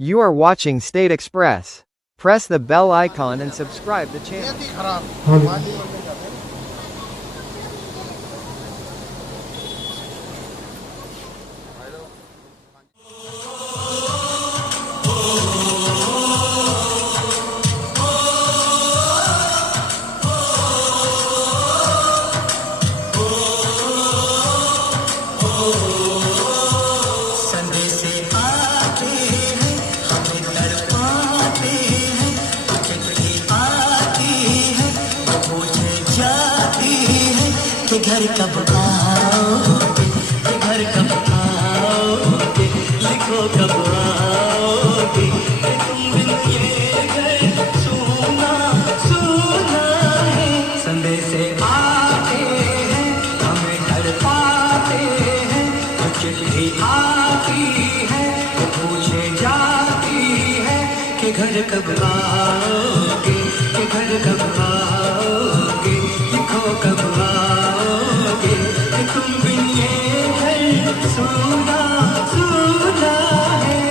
You are watching State Express. Press the bell icon and subscribe the channel. घर कब आओगे, घर कब आओगे, लिखो कब आओगे, तुम बिन ये घर सुना सुना है। संदेशे आते हैं, हमें घर पाते हैं, तो चिट्ठी आती है, तो पूछे जाती है कि घर कब आओगे, कि घर कब आओगे, लिखो कब आओगे, तुम बिन ये घर सुना सुना है।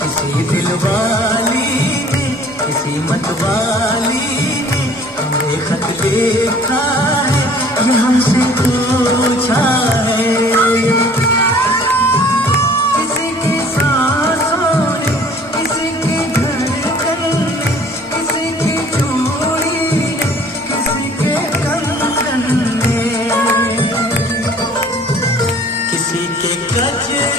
किसी दिल वाली ने, किसी मत वाली ने हमें खत लिखा है, ये हमसे पूछा है। किसी की सांसों ने, किसी की धड़कन ने, किसी की चूड़ी ने, किसी के कंगन ने, किसी के गजरे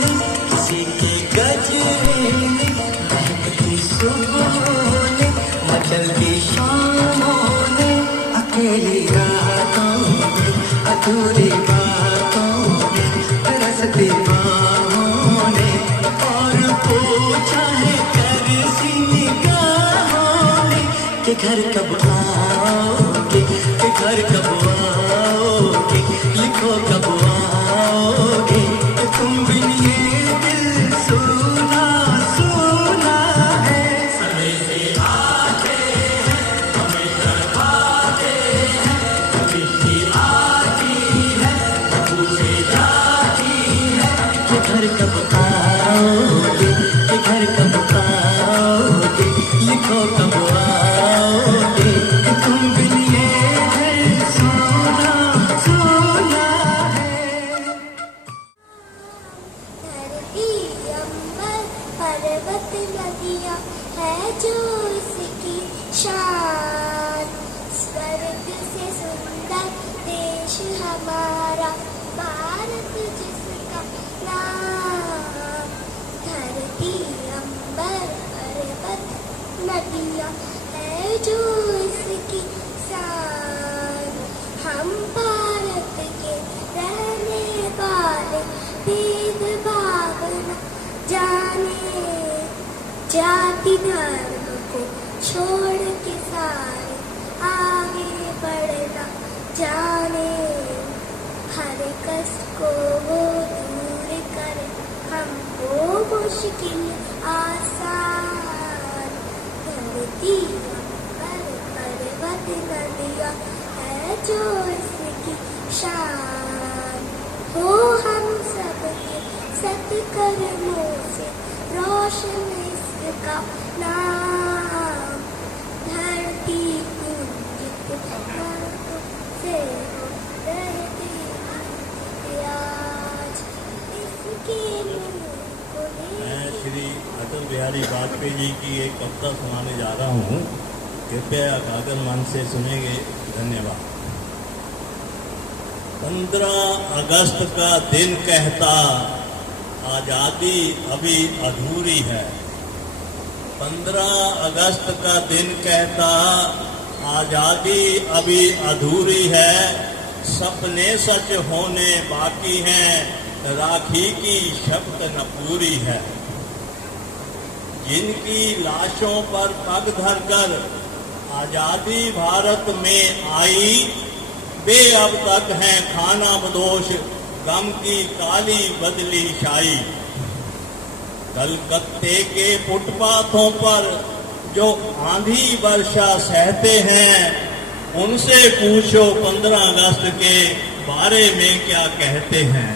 ने, किसी के गजरे ने, महकती सुबहों ने, मचलती शामों ने, अकेली रातों में, अधूरी बातों में, तरसती बाहों ने, और पूछा है तरसी निगाहों ने कि घर कब आओगे, कि घर कब आओगे, लिखो कब आओगे, तुम बिन ये दिल सुना सुना है। समय से आते हैं, हमें घर पाते हैं, चिट्ठी आती है, पूछे जाती है कि घर कब आओगे, कि घर कब आओगे, लिखो कब आओगे, तुम बिन ये घर सुना सुना है। धरती अंबर पर्वत नदियाँ है जो इसकी शान, स्वर्ग से सुंदर देश हमारा भारत जिसका नाम। धरती अंबर पर्वत नदियाँ है जो इसकी शान, हम भारत के रहने वाले भेदभाव न जाने, जाति धर्म को छोड़ के सारे आगे बढ़ना जाने, हर कष्ट को वो दूर करे, हमको मुश्किल आसान। धरती अंबर पर्वत नदियाँ है जो इसकी शान, हो हम सबके सत्कर्मों से रोशन इसका नाम। धरती पूजित नाम से हो रहती आज, इसके मुँह को मैं श्री अटल बिहारी वाजपेयी जी की एक कविता सुनाने जा रहा हूँ। कृपया कागल मन से सुनेंगे। धन्यवाद। 15 अगस्त का दिन कहता आज़ादी अभी अधूरी है। 15 अगस्त का दिन कहता आज़ादी अभी अधूरी है, सपने सच होने बाकी हैं, राखी की शर्त न पूरी है। जिनकी लाशों पर पग धरकर आज़ादी भारत में आई, वे अब तक हैं खाना बदोश, गम की काली बदली शाई। कलकत्ते के फुटपाथों पर जो आंधी वर्षा सहते हैं, उनसे पूछो 15 अगस्त के बारे में क्या कहते हैं।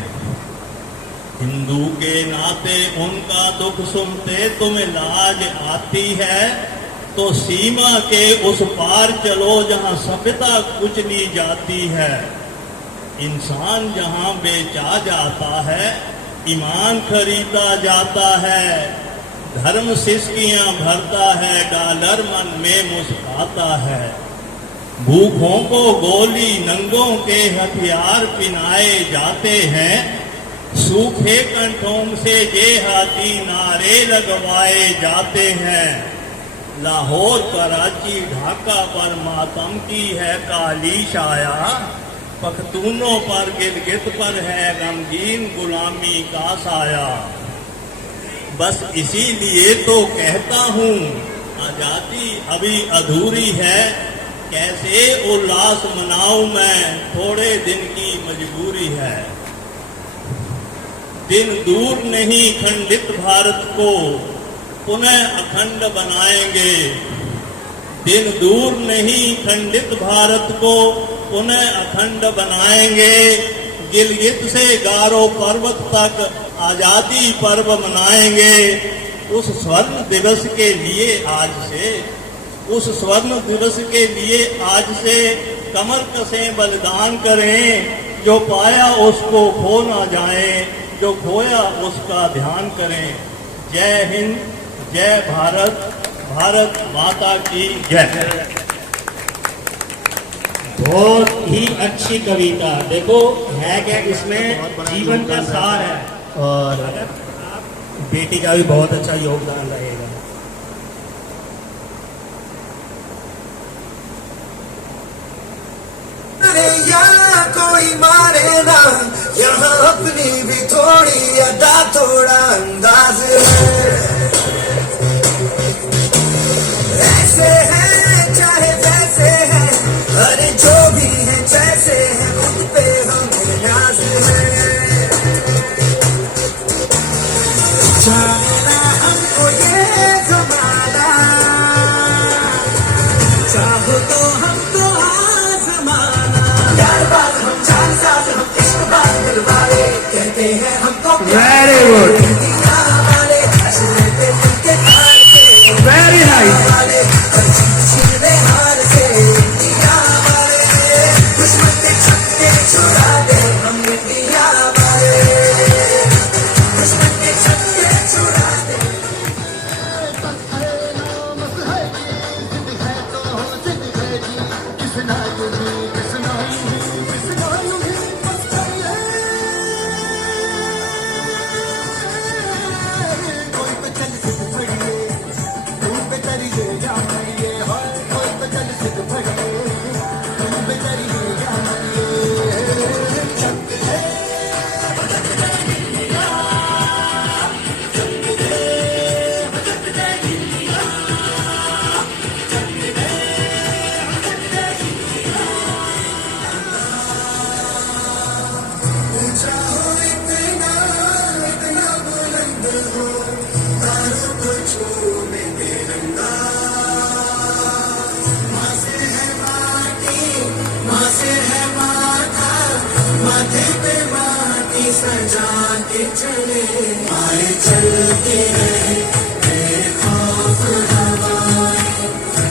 हिंदू के नाते उनका दुख सुनते तुम्हें लाज आती है, तो सीमा के उस पार चलो जहां सभ्यता कुचली जाती है। इंसान जहां बेचा जाता है, ईमान खरीदा जाता है। धर्म सिसकियां भरता है, डॉलर मन में मुस्कुराता है। भूखों को गोली, नंगों के हथियार पिनाए जाते हैं। सूखे कंठों से जेहादी नारे लगवाए जाते हैं। लाहौर, कराची, ढाका पर मातम की है काली छाया। पख्तूनों पर, गिलगित पर है गमगीन गुलामी का साया। बस इसीलिए तो कहता हूँ, आजादी अभी अधूरी है। कैसे उल्लास मनाऊं मैं, थोड़े दिन की मजबूरी है। दिन दूर नहीं, खंडित भारत को पुनः अखंड बनाएंगे। दिन दूर नहीं, खंडित भारत को पुनः अखंड बनाएंगे। गिलगित से गारो पर्वत तक आजादी पर्व मनाएंगे। उस स्वर्ण दिवस के लिए आज से कमर कसें बलिदान करें। जो पाया उसको खो ना जाए, जो खोया उसका ध्यान करें। जय हिंद, जय भारत, भारत माता की जय। बहुत ही अच्छी कविता। देखो है क्या, इसमें जीवन का सार है और बेटी का भी बहुत अच्छा योगदान रहेगा। यहाँ कोई मारे ना, यहाँ अपनी भी थोड़ी अदा, थोड़ा अंदाज है। ऐसे हैं चाहे जैसे हैं, अरे जो भी है जैसे हैं, उन पे हमें नाज है। जाना हमको ये जमाना, चाहो तो हमको आजमाना। यार बात हम जान साथ, हम इश्क बात दिल वाले, कहते हैं हमको वेरी गुड, वाले हंस लेते दिल के तार से। Very nice. वाले हर चीज छीन ले हार से। इंडिया वाले दुश्मन के छक्के छुड़ा दे, हम इंडिया वाले दुश्मन के छक्के छुड़ा दे। सजा के चले आए, चलते रहे बेखौफ हवाएं,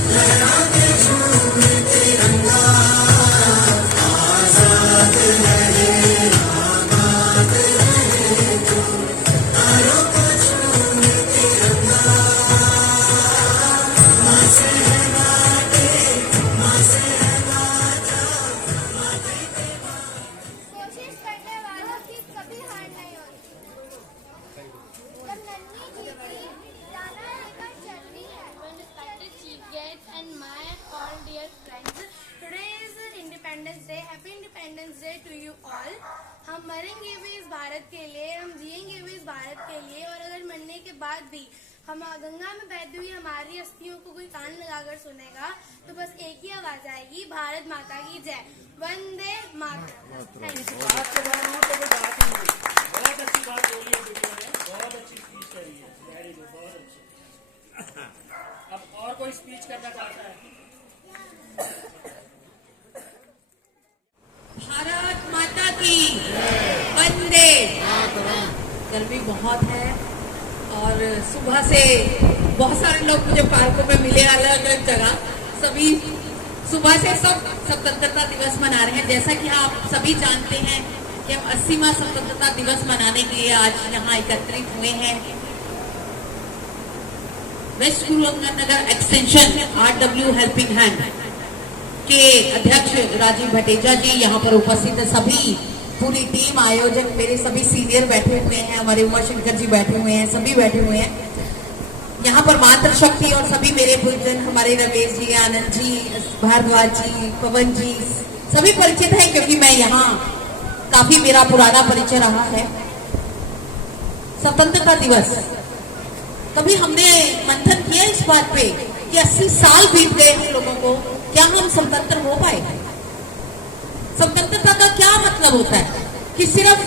लहरा के झूमे तिरंगा। आजाद रहे आबाद रहे जो, तारों को झूमे तिरंगा। माँ से है नाते, माँ से है नाता, माथे पे कोशिश करने वालों की कभी हार नहीं होती। जब नन्ही जीती जाना लेकर चलनी है। Respected chief guests and my all dear friends, today is Independence Day. Happy Independence Day to you all. हम मरेंगे भी इस भारत के लिए, हम जिएंगे भी इस भारत के लिए, और अगर मरने के बाद भी हम गंगा में बहती हुई हमारी अस्थियों को कोई कान लगाकर सुनेगा, तो बस एक ही आवाज आएगी, भारत माता की जय, वंदे मातरम। Thank you. गर्मी बहुत है और सुबह से बहुत सारे लोग मुझे पार्कों में मिले, अलग अलग जगह। सभी सुबह से सब स्वतंत्रता दिवस मना रहे हैं। जैसा कि आप सभी जानते हैं कि हम 80वां स्वतंत्रता दिवस मनाने के लिए आज यहाँ एकत्रित हुए हैं। West Gurunanagar extension RW helping hand के अध्यक्ष राजीव भटेजा जी यहाँ पर उपस्थित है। सभी पूरी टीम, आयोजक, मेरे सभी सीनियर बैठे हुए हैं, हमारे उमाशंकर जी बैठे हुए हैं, सभी बैठे हुए हैं यहाँ पर। मातृशक्ति और सभी मेरे पूजन, हमारे रमेश जी, आनंद जी, भारद्वाज जी, पवन जी, सभी परिचित हैं क्योंकि मैं यहाँ काफी मेरा पुराना परिचय रहा है। स्वतंत्रता दिवस कभी हमने मंथन किया इस बात पे कि 80 साल बीत गए हम लोगों को, क्या हम स्वतंत्र हो पाए? स्वतंत्रता का क्या मतलब होता है कि सिर्फ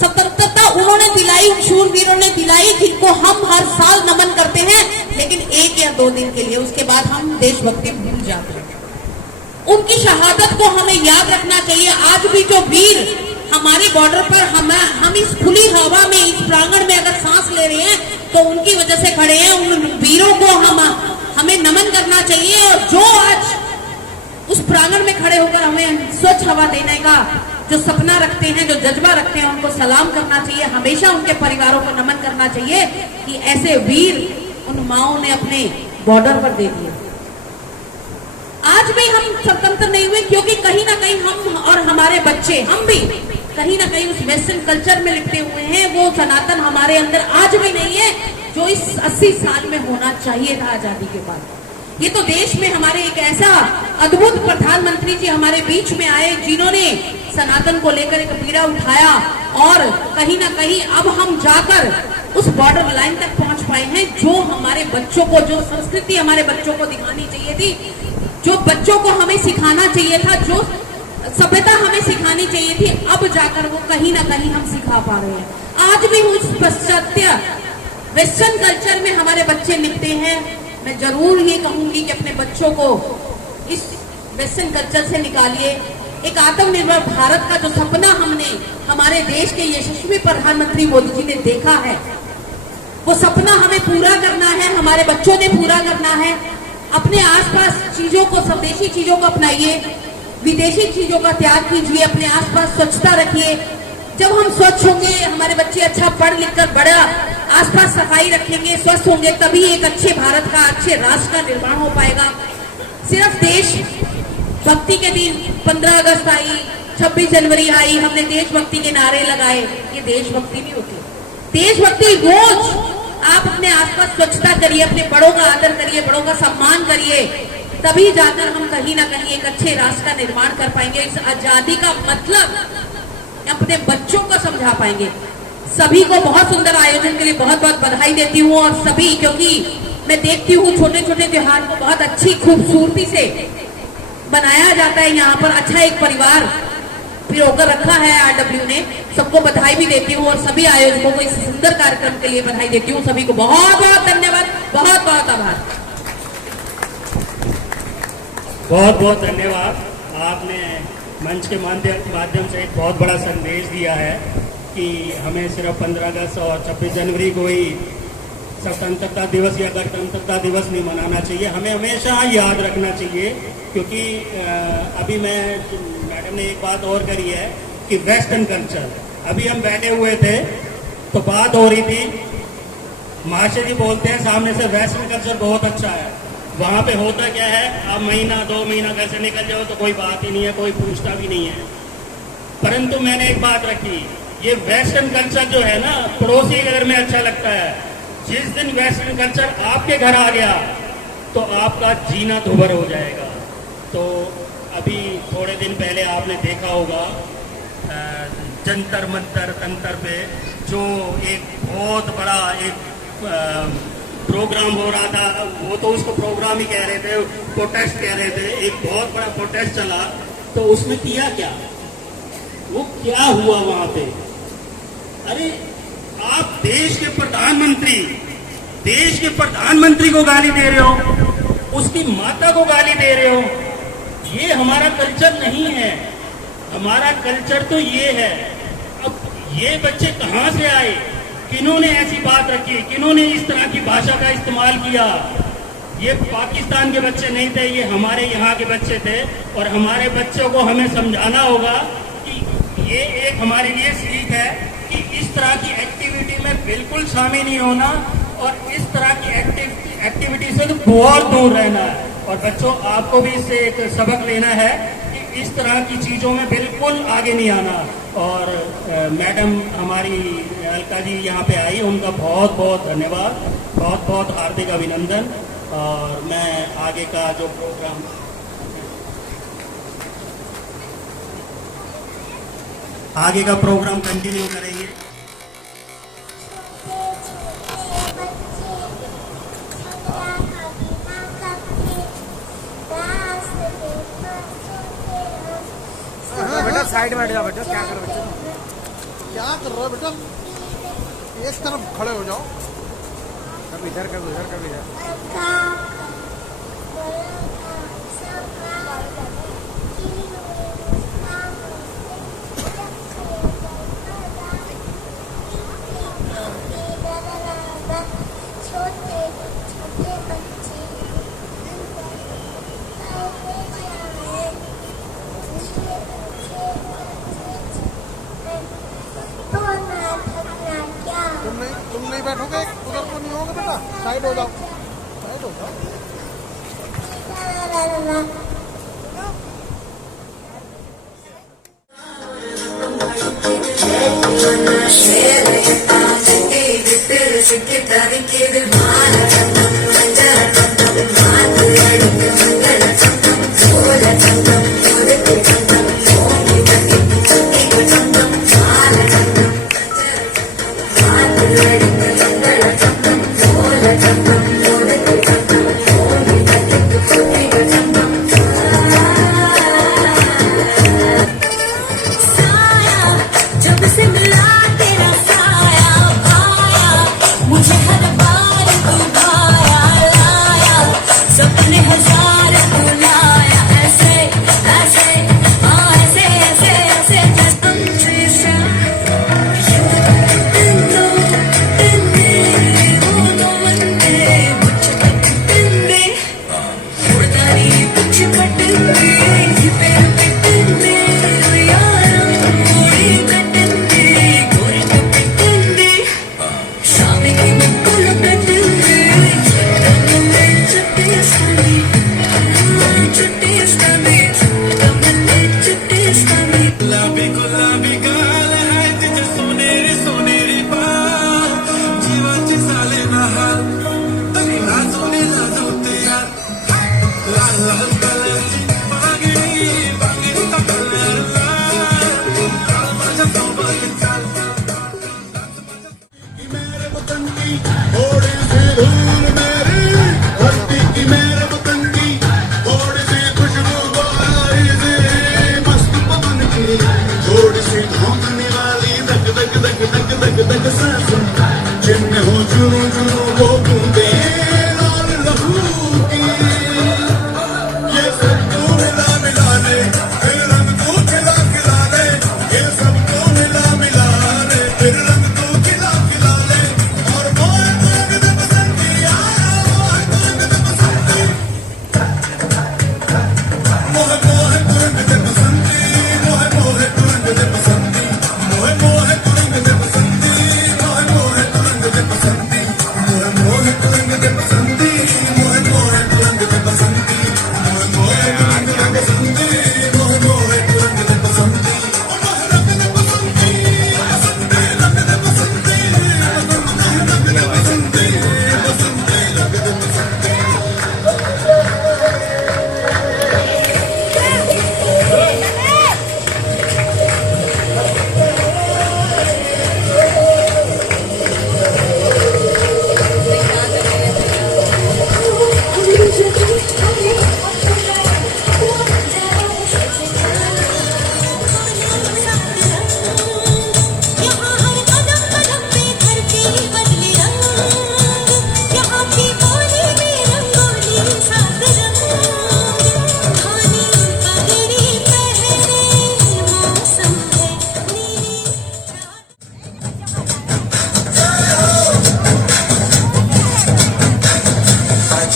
स्वतंत्रता उन्होंने दिलाई, उन शूरवीरों ने दिलाई जिनको हम हर साल नमन करते हैं, लेकिन 1 या 2 दिन के लिए, उसके बाद हम देशभक्ति भूल जाते हैं। उनकी शहादत को हमें याद रखना चाहिए। आज भी जो वीर हमारे बॉर्डर पर हम इस खुली हवा में, इस प्रांगण में अगर सांस ले रहे हैं तो उनकी वजह से खड़े हैं। उन वीरों को हमें नमन करना चाहिए और जो आज उस प्रांगण में खड़े होकर हमें स्वच्छ हवा देने का जो सपना रखते हैं, जो जज्बा रखते हैं, उनको सलाम करना चाहिए। हमेशा उनके परिवारों को नमन करना चाहिए कि ऐसे वीर उन माओं ने अपने बॉर्डर पर दे दिए। आज भी हम स्वतंत्र नहीं हुए क्योंकि कहीं ना कहीं हम और हमारे बच्चे, हम भी कहीं ना कहीं उस वेस्टर्न कल्चर में लिपटे हुए हैं। वो सनातन हमारे अंदर आज भी नहीं है जो इस 80 साल में होना चाहिए था आजादी के बाद। ये तो देश में हमारे एक ऐसा अद्भुत प्रधानमंत्री जी हमारे बीच में आए जिन्होंने सनातन को लेकर एक बीड़ा उठाया और कहीं ना कहीं अब हम जाकर उस बॉर्डर लाइन तक पहुंच पाए हैं। जो हमारे बच्चों को, जो संस्कृति हमारे बच्चों को दिखानी चाहिए थी, जो बच्चों को हमें सिखाना चाहिए था, जो सभ्यता हमें सिखानी चाहिए थी, अब जाकर वो कहीं ना कहीं हम सिखा पा रहे हैं। आज भी उस पाश्चात्य वेस्टर्न कल्चर में हमारे बच्चे लिपटे हैं। मैं जरूर ये कहूंगी कि अपने बच्चों को इस वेस्टर्न कल्चर से निकालिए। एक आत्मनिर्भर भारत का जो सपना हमने हमारे देश के यशस्वी प्रधानमंत्री मोदी जी ने देखा है, वो सपना हमें पूरा करना है, हमारे बच्चों ने पूरा करना है। अपने आसपास चीजों को, स्वदेशी चीजों को अपनाइए, विदेशी चीजों का त्याग कीजिए, अपने आसपास स्वच्छता रखिए। जब हम स्वच्छ होंगे, हमारे बच्चे अच्छा पढ़ लिख कर बड़ा आसपास सफाई रखेंगे, स्वस्थ होंगे, तभी एक अच्छे भारत का, अच्छे राष्ट्र का निर्माण हो पाएगा। सिर्फ देश भक्ति के दिन 15 अगस्त आई, 26 जनवरी आई, हमने देशभक्ति के नारे लगाए, ये देशभक्ति नहीं होती। देशभक्ति रोज आप अपने आसपास स्वच्छता करिए, अपने बड़ों का आदर करिए, बड़ों का सम्मान करिए, तभी जाकर हम कहीं ना कहीं एक अच्छे राष्ट्र का निर्माण कर पाएंगे। इस आजादी का मतलब अपने बच्चों को समझा पाएंगे। सभी को बहुत सुंदर आयोजन के लिए बहुत बहुत बधाई देती हूँ। और सभी, क्योंकि मैं देखती हूँ छोटे छोटे त्योहार को बहुत अच्छी खूबसूरती से बनाया जाता है यहाँ पर। अच्छा एक परिवार पिरोकर रखा है RW ने, सबको बधाई भी देती हूँ और सभी आयोजकों को इस सुंदर कार्यक्रम के लिए बधाई देती हूँ। सभी को बहुत बहुत धन्यवाद, बहुत बहुत आभार। बहुत बहुत धन्यवाद। आपने मंच के माध्यम से एक बहुत बड़ा संदेश दिया है कि हमें सिर्फ 15 अगस्त और 26 जनवरी को ही स्वतंत्रता दिवस या गणतंत्रता दिवस नहीं मनाना चाहिए, हमें हमेशा याद रखना चाहिए। क्योंकि अभी मैडम ने एक बात और करी है कि वेस्टर्न कल्चर, अभी हम बैठे हुए थे तो बात हो रही थी, महाशय जी बोलते हैं सामने से वेस्टर्न कल्चर बहुत अच्छा है। वहाँ पे होता क्या है, अब महीना 2 महीना कैसे निकल जाओ तो कोई बात ही नहीं है, कोई पूछता भी नहीं है। परंतु मैंने एक बात रखी, ये वेस्टर्न कल्चर जो है ना, पड़ोसी के घर में अच्छा लगता है। जिस दिन वेस्टर्न कल्चर आपके घर आ गया तो आपका जीना दुभर हो जाएगा। तो अभी थोड़े दिन पहले आपने देखा होगा जंतर मंतर तंत्र पे जो एक बहुत बड़ा एक प्रोग्राम हो रहा था, वो तो उसको प्रोग्राम ही कह रहे थे, प्रोटेस्ट कह रहे थे, एक बहुत बड़ा प्रोटेस्ट चला। तो उसमें किया क्या, वो क्या हुआ वहां पे? अरे आप देश के प्रधानमंत्री को गाली दे रहे हो, उसकी माता को गाली दे रहे हो। ये हमारा कल्चर नहीं है। हमारा कल्चर तो ये है। अब ये बच्चे कहाँ से आए, किन्होंने ऐसी बात रखी, किन्होंने इस तरह की भाषा का इस्तेमाल किया। ये पाकिस्तान के बच्चे नहीं थे, ये हमारे यहाँ के बच्चे थे। और हमारे बच्चों को हमें समझाना होगा कि ये एक हमारे लिए सीख है कि इस तरह की एक्टिविटी में बिल्कुल शामिल नहीं होना और इस तरह की एक्टिविटी से तो बहुत दूर रहना है। और बच्चों, आपको भी इससे एक सबक लेना है कि इस तरह की चीज़ों में बिल्कुल आगे नहीं आना। और मैडम हमारी अलका जी यहाँ पे आई, उनका बहुत बहुत धन्यवाद, बहुत बहुत हार्दिक अभिनंदन। और मैं आगे का जो प्रोग्राम कंटिन्यू करेंगे। बेटा साइड में हट जाओ बेटा, क्या कर रहे हो बच्चे, क्या कर रहे हो बेटा, एक तरफ खड़े हो जाओ, कभी इधर कभी उधर कभी इधर। तुम नहीं बैठोगे, उधर तो नहीं होगा बेटा, साइड हो जाओ, साइड हो जाओ।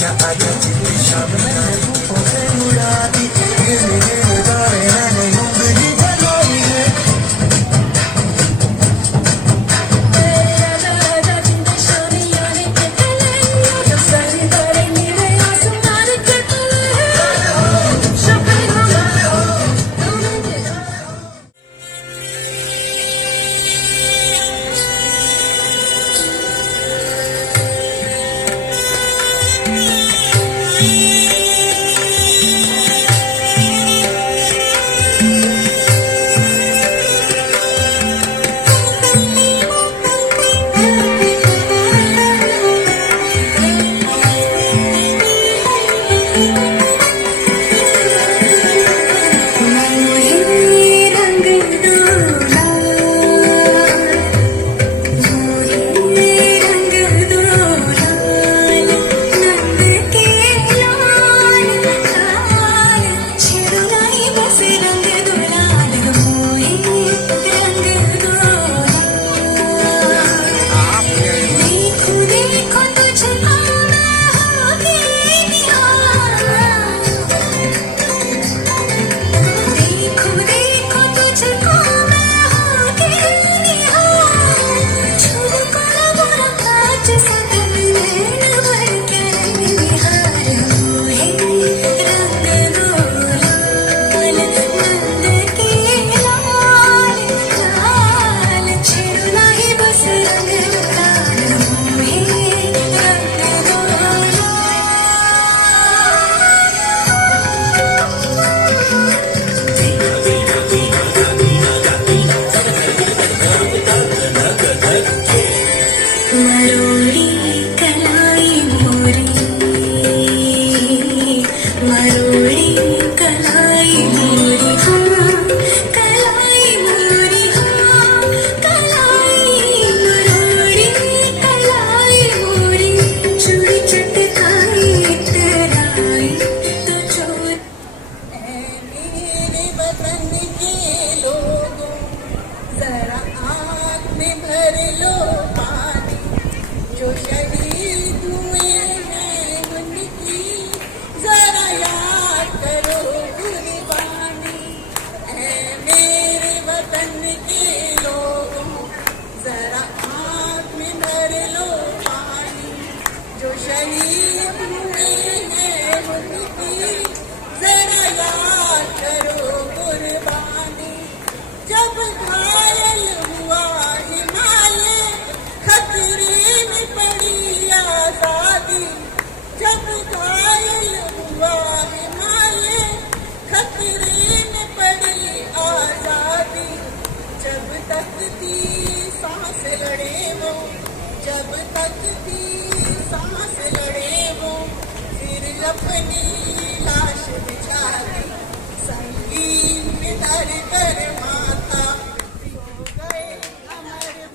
आजा आजा जितनी शाम मैंने धूपों से उड़ा दी गिरने गिरने गाने मैंने उंगली जलाई है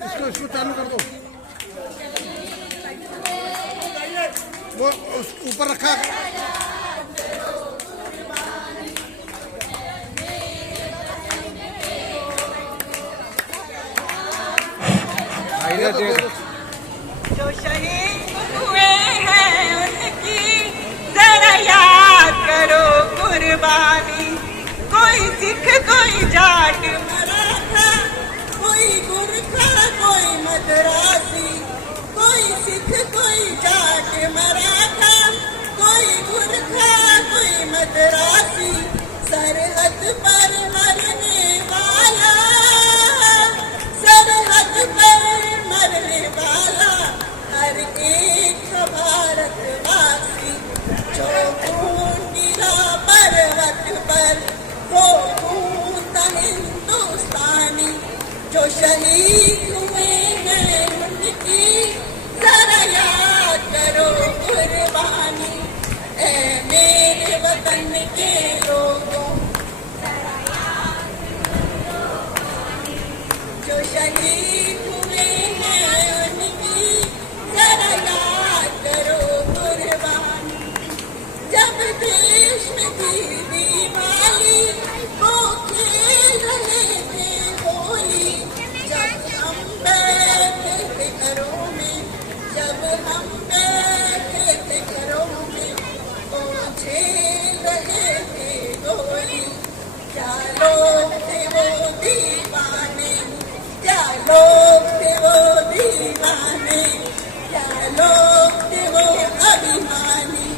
इसको चालू कर दो वो ऊपर रखा जो शहीद हुए हैं उनकी जरा याद करो कुर्बानी कोई सिख कोई जाट मराठा कोई गुरखा कोई मद्रासी कोई सिख कोई जाट मराठा कोई गुरखा कोई मद्रासी सरहद पर मरने वाला सरहद पर मरने वाला हर एक भारतवासी जो खून गिरा पर्वत पर वो खून था हिंदुस्तानी जो शहीद हुए हैं उनकी जरा याद करो कुर्बानी ऐ मेरे वतन के लोगों जो शहीद हुए हैं उनकी जरा याद करो कुर्बानी जब देश में थी दिवाली वो खेल रहे थे होली जब हम बैठे थे घरों में जब हम बैठे थे घरों में दीवाने, क्या लोग थे वो अभिमानी,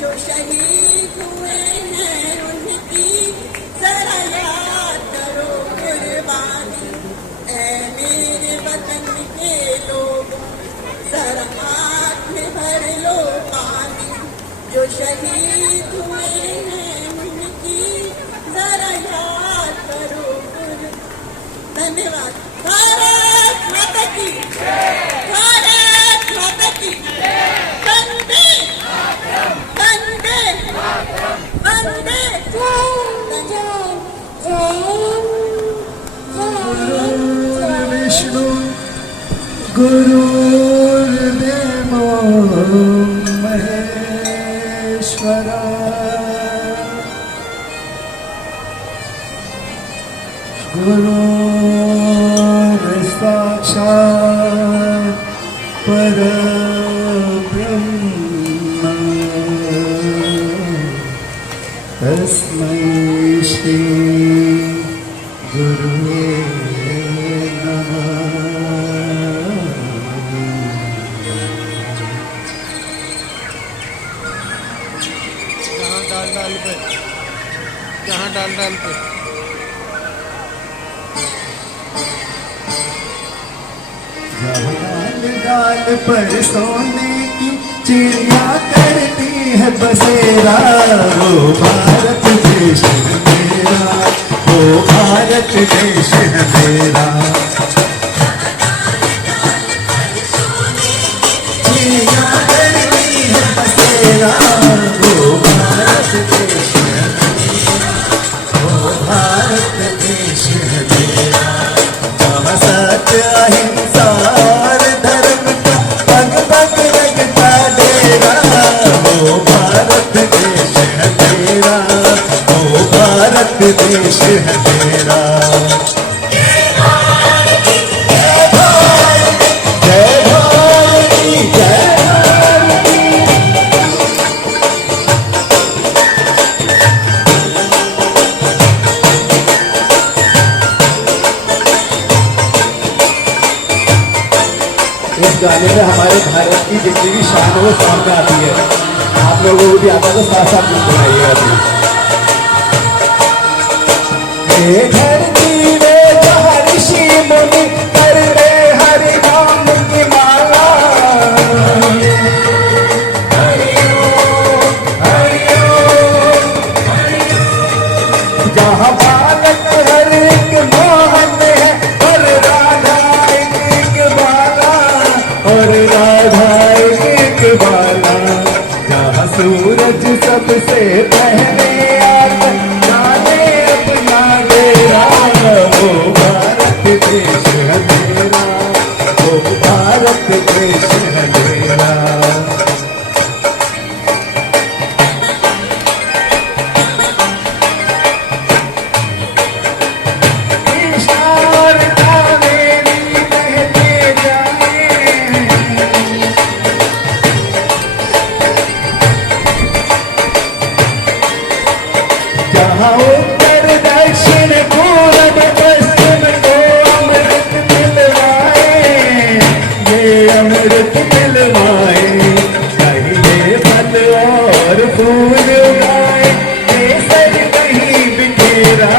जो शहीद हुए हैं उनकी जरा याद करो कुर्बानी। ऐ मेरे वतन के लोगों, जरा आँख में भर लो पानी, जो शहीद हुए हैं उनकी जरा याद करो कुर्बानी। धन्यवाद। भारत माता की, भारत माता की, वंदे वंदे वंदे। विष्णु गुरुर्देवो महेश्वरा, साक्षात् परब्रह्म, तस्मै श्री गुरुवे नमः। जहाँ डाल डाल पे डाल डाल पर सोने की चिड़िया करती है बसेरा, वो भारत देश है मेरा, वो भारत देश है मेरा। चिड़िया करती है बसेरा, वो भारत देश है मेरा, वो भारत देश है मेरा। जहाँ सत्य अहिंसा और धर्म का पग पग लगता डेरा, वो भारत देश है मेरा, वो भारत देश है मेरा। जय भारती, जय भारती, जय भारती, जय भारती। इस गाने में हमारे भारत की जितनी भी शान है वो सामने आती है। आप लोगों को भी आता तो साथ साथ सुनाइएगा अभी। ये धरती में जहाँ ऋषि मुनि करते हरि नाम की माला, जहाँ बालक हर एक मोहन है और राधा एक बाला, और राधा एक बाला। जहाँ सूरज सबसे पहले आता जाने अपना डेरा, वो भारत देश है मेरा, वो भारत देश है मेरा। इशार कावेरी बहते जाए, जहाँ उत्तर दक्षिण पूरब पश्चिम को अमृत मिलवाए, ये अमृत मिलवाए। कहीं फल और फूल उगाए, केसर कहीं बिखेरा,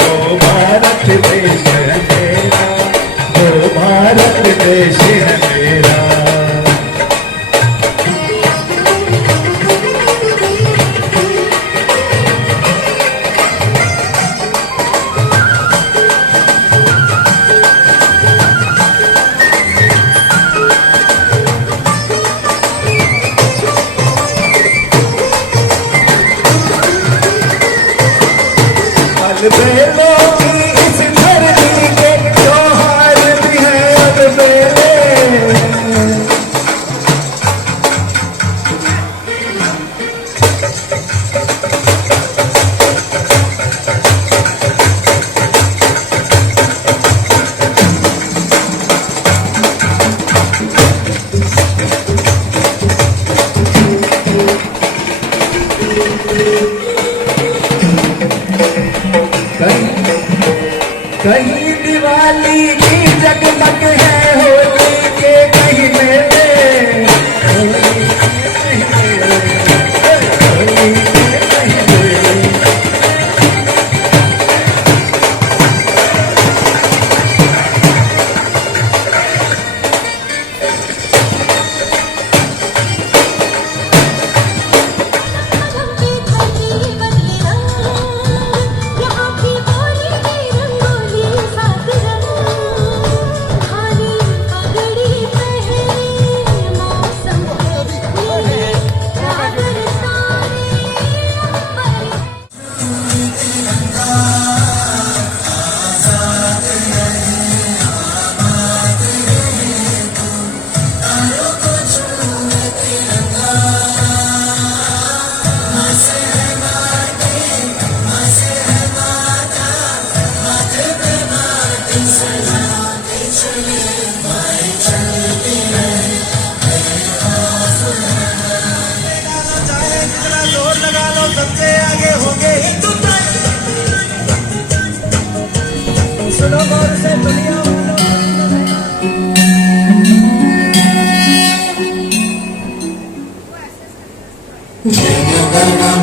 वो भारत देश है मेरा, वो भारत देश है मेरा। पल बेलों की इस धरती के त्योहार भी है अब बेले,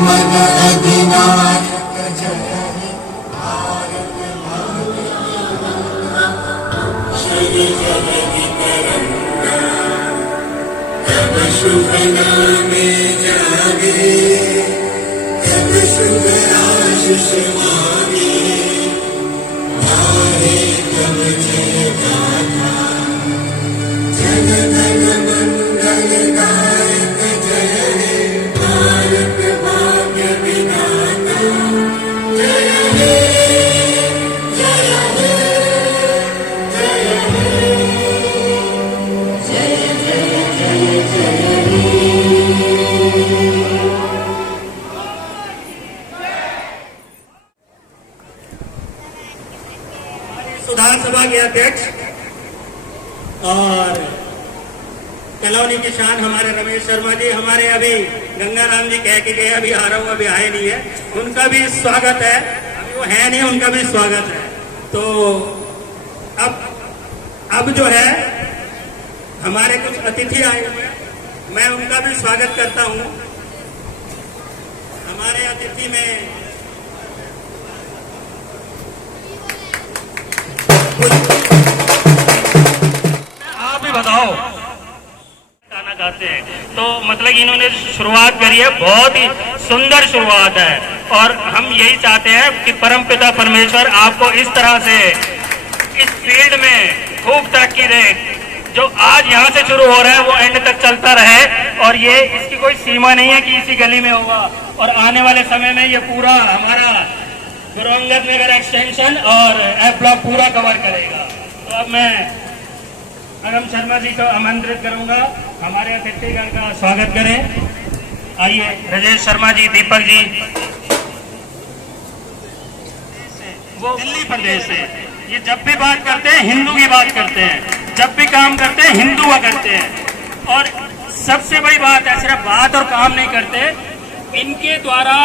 मन अधिनायक कब शुभ नामे जागे, कब शुभ आशीष मांगे, गाहे कब जय गाथा, जन गण मंगल दायक जय हे, भारत भाग्य विधाता जय हे, जय हे, जय हे, जय जय जय जय विधानसभा के अध्यक्ष और कॉलोनी की शान हमारे रमेश शर्मा जी, हमारे अभी गंगाराम जी कह के गए, अभी आ रहा हूँ, अभी आए नहीं है, उनका भी स्वागत है। अभी वो है नहीं, उनका भी स्वागत है। तो अब जो है हमारे कुछ अतिथि आए हुए हैं, मैं उनका भी स्वागत करता हूँ। हमारे अतिथि में आप ही बताओ, गाना गाते हैं तो मतलब इन्होंने शुरुआत करी है, बहुत ही सुंदर शुरुआत है, और हम यही चाहते हैं कि परमपिता परमेश्वर आपको इस तरह से इस फील्ड में खूब तरक्की दे। जो आज यहाँ से शुरू हो रहा है वो एंड तक चलता रहे, और ये इसकी कोई सीमा नहीं है कि इसी गली में होगा, और आने वाले समय में ये पूरा हमारा गुरु अंगद नगर एक्सटेंशन और एफ ब्लॉक पूरा कवर करेगा। तो अब मैं अगम शर्मा जी को आमंत्रित करूंगा, हमारे अतिथिगण का स्वागत करें। आइए राजेश शर्मा जी, दीपक जी, वो दिल्ली प्रदेश से, ये जब भी बात करते हैं हिंदू की बात करते हैं, जब भी काम करते हैं हिंदू का करते हैं, और सबसे बड़ी बात है सिर्फ बात और काम नहीं करते, इनके द्वारा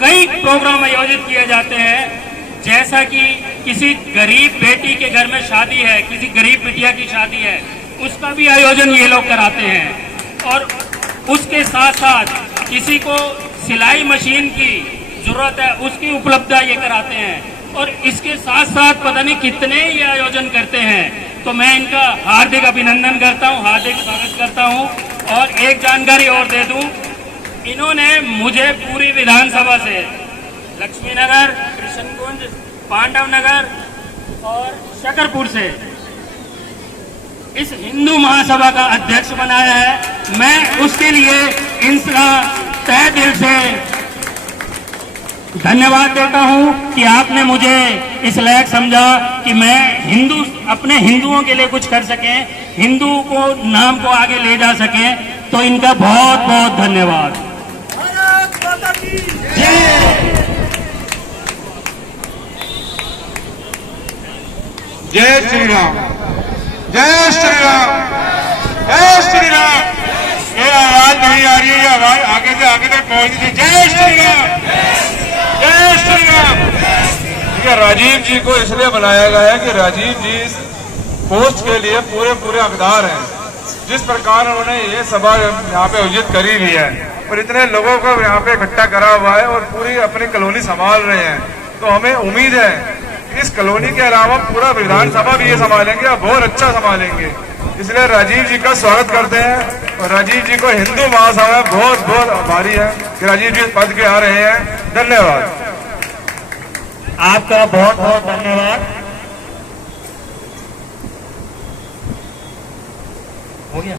कई प्रोग्राम आयोजित किए जाते हैं। जैसा कि किसी गरीब बेटी के घर में शादी है, किसी गरीब बिटिया की शादी है, उसका भी आयोजन ये लोग कराते हैं, और उसके साथ साथ किसी को सिलाई मशीन की जरूरत है, उसकी उपलब्धता ये कराते हैं, और इसके साथ साथ पता नहीं कितने ये आयोजन करते हैं। तो मैं इनका हार्दिक अभिनंदन करता हूँ, हार्दिक स्वागत करता हूँ। और एक जानकारी और दे दूं, इन्होंने मुझे पूरी विधानसभा से लक्ष्मी नगर, कृष्णकुंज, पांडव नगर और शकरपुर से इस हिंदू महासभा का अध्यक्ष बनाया है। मैं उसके लिए इनका तहे दिल से धन्यवाद देता हूं कि आपने मुझे इस लायक समझा कि मैं अपने हिंदुओं के लिए कुछ कर सके, हिंदू को नाम को आगे ले जा सके। तो इनका बहुत बहुत धन्यवाद। जय श्री राम, जय श्री राम, जय श्री राम। ये आवाज नहीं आ रही है, आवाज आगे तक पहुंच रही। जय श्री राम, जय श्री राम। ठीक है, राजीव जी को इसलिए बनाया गया है कि राजीव जी इस पोस्ट के लिए पूरे हकदार हैं। जिस प्रकार उन्होंने ये सभा यहाँ पे आयोजित करी हुई है और इतने लोगों को यहाँ पे इकट्ठा करा हुआ है और पूरी अपनी कॉलोनी संभाल रहे हैं, तो हमें उम्मीद है इस कॉलोनी के अलावा पूरा विधानसभा भी ये संभालेंगे और बहुत अच्छा संभालेंगे। इसलिए राजीव जी का स्वागत करते हैं, और राजीव जी को हिंदू महासभा बहुत बहुत आभारी है कि राजीव जी पद के आ रहे हैं। धन्यवाद, आपका बहुत बहुत धन्यवाद। हो गया।